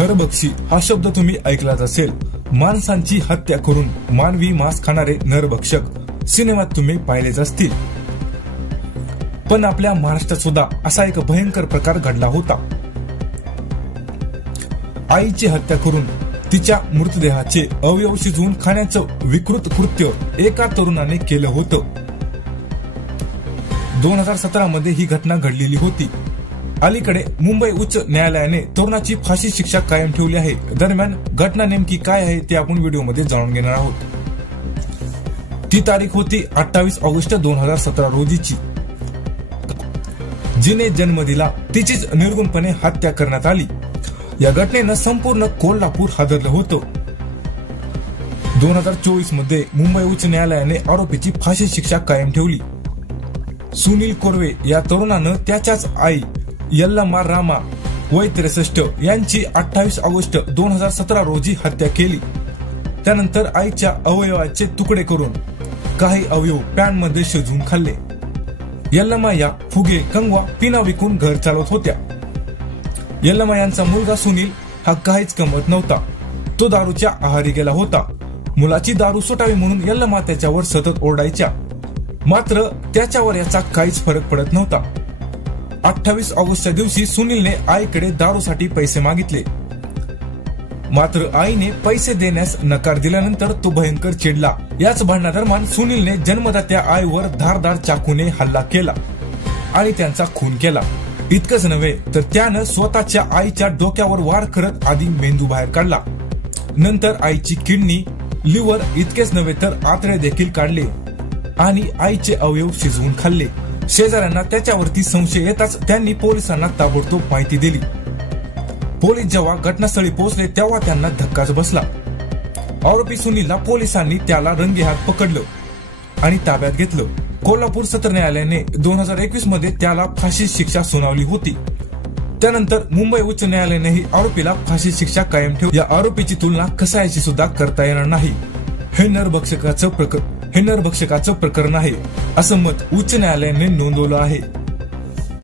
नरभक्षी हा शब्द तुम्ही ऐकलाच असेल। माणसांची हत्या करून मानवी मांस खाणारे नरभक्षक सिनेमात तुम्ही पाहिलेच असतील। पण आपल्या महाराष्ट्रात सुद्धा असा एक भयंकर प्रकार घडला होता। आईची हत्या करून तिच्या मृतदेहाचे अवयव शिजवून खाण्याचं विकृत कृत्य एका तरुणाने केलं होतं। 2017 मध्ये ही घटना घडलेली होती। अलीकडे मुंबई उच्च न्यायालयाने तरुणाची फाशी शिक्षा कायम ठेवली आहे। दरम्यान घटना नेमकी काय आहे ते आपण व्हिडिओमध्ये जाणून घेणार आहोत। ती तारीख होती 28 ऑगस्ट 2017 रोजीची। जिने जन्म दिला तिचीच निर्गुणपणे हत्या करण्यात आली। या घटनेनं संपूर्ण कोल्हापूर हादरलं होतं। 2024 मध्ये मुंबई उच्च न्यायालयाने आरोपीची फाशी शिक्षा कायम ठेवली। सुनील कोरवे या तरुणानं त्याच्याच आई यल्लमा रामा वय 63 यांची 28 ऑगस्ट 2017 रोजी हत्या केली। त्यानंतर आईच्या अवयवाचे तुकडे करून काही अवयव पॅन मध्ये शिजवून खाल्ले। यल्लमा या फुगे कंगवा पिना विकून घर चालवत होत्या। यल्लमा यांचा मुलगा सुनील हा काहीच कमवत नव्हता। तो दारूच्या आहारी गेला होता। मुलाची दारू सुटावी म्हणून यल्लमा त्याच्यावर सतत ओरडायच्या, मात्र त्याच्यावर याचा काहीच फरक पडत नव्हता। 28 ऑगस्टच्या दिवशी सुनीलने आईकडे दारूसाठी पैसे मागितले, मात्र आईने पैसे देण्यास नकार दिल्यानंतर तो भयंकर चिडला। याच भांडणादरम्यान सुनीलने जन्मदात्या आईवर धारदार चाकूने हल्ला केला आणि त्यांचा खून केला। इतकंच नव्हे तर त्यानं स्वतःच्या आईच्या डोक्यावर वार करत आधी मेंदू बाहेर काढला, नंतर आईची किडनी, लिव्हर इतकेच नव्हे तर आतडे देखील काढले आणि आईचे अवयव शिजवून खाल्ले। शेजाऱ्यांना त्याच्यावरती संशय येताच त्यांनी पोलिसांना ताबडतोब माहिती दिली। पोलीस जेव्हा घटनास्थळी पोहोचले तेव्हा त्यांना धक्काच बसला। आरोपी सुनीलला पोलिसांनी त्याला रंगेहात पकडलं आणि ताब्यात घेतलं। कोल्हापूर सत्र न्यायालयाने 2021 मध्ये त्याला फाशी शिक्षा सुनावली होती। त्यानंतर मुंबई उच्च न्यायालयानेही आरोपीला फाशी शिक्षा कायम ठेवली। या आरोपीची तुलना कसायाची सुद्धा करता येणार नाही। हे नरभक्षकाचं प्रकरण आहे असं मत उच्च न्यायालयाने नोंदवलं आहे।